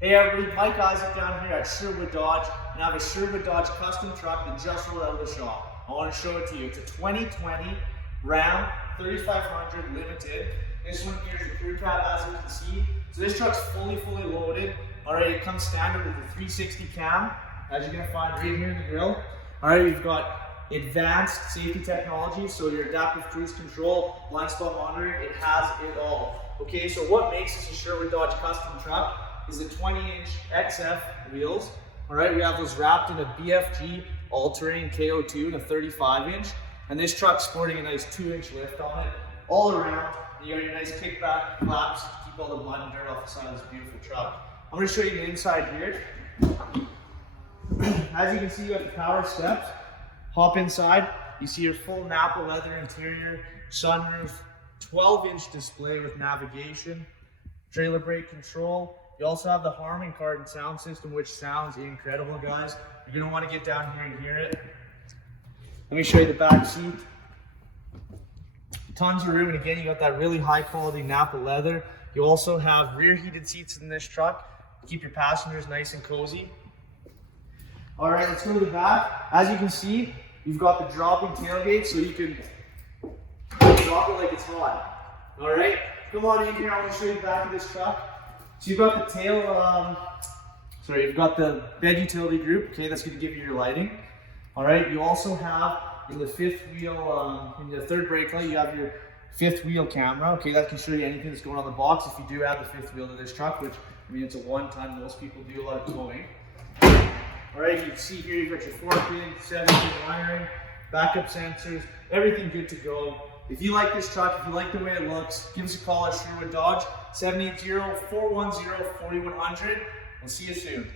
Hey everybody, Mike Isaac down here at Sherwood Dodge, and I have a Sherwood Dodge custom truck that just rolled out of the shop. I want to show it to you. It's a 2020 Ram 3500 Limited. This one here is the crew cab, as you can see. So this truck's fully loaded. Alright, it comes standard with the 360 cam, as you're going to find right here in the grill. Alright, we've got advanced safety technology, so your adaptive cruise control, blind spot monitoring, it has it all. Okay, so what makes this a Sherwood Dodge custom truck is the 20-inch XF wheels. All right, we have those wrapped in a BFG all-terrain Ko2 and a 35-inch. And this truck's sporting a nice 2-inch lift on it all around. You got your nice kickback flaps to keep all the mud and dirt off the side of this beautiful truck. I'm gonna show you the inside here. As you can see, you got the power steps. Hop inside, you see your full Napa leather interior, sunroof, 12-inch display with navigation, trailer brake control. You also have the Harman Kardon sound system, which sounds incredible, guys. You're gonna want to get down here and hear it. Let me show you the back seat. Tons of room, and again, you got that really high quality Napa leather. You also have rear heated seats in this truck. Keep your passengers nice and cozy. All right, let's go to the back. As you can see, you've got the dropping tailgate, so you can drop it like it's hot. All right, come on in here. I want to show you the back of this truck. So you've got the tail, you've got the bed utility group, okay, that's going to give you your lighting. All right, you also have in the fifth wheel, in the third brake light, you have your fifth wheel camera, okay, that can show you anything that's going on in the box if you do add the fifth wheel to this truck, which, I mean, it's a one-ton, most people do a lot of towing. All right, you can see here, you've got your 4-pin, 7-pin wiring, backup sensors, everything good to go. If you like this truck, if you like the way it looks, give us a call at Sherwood Dodge, 780-410-4100. We'll see you soon.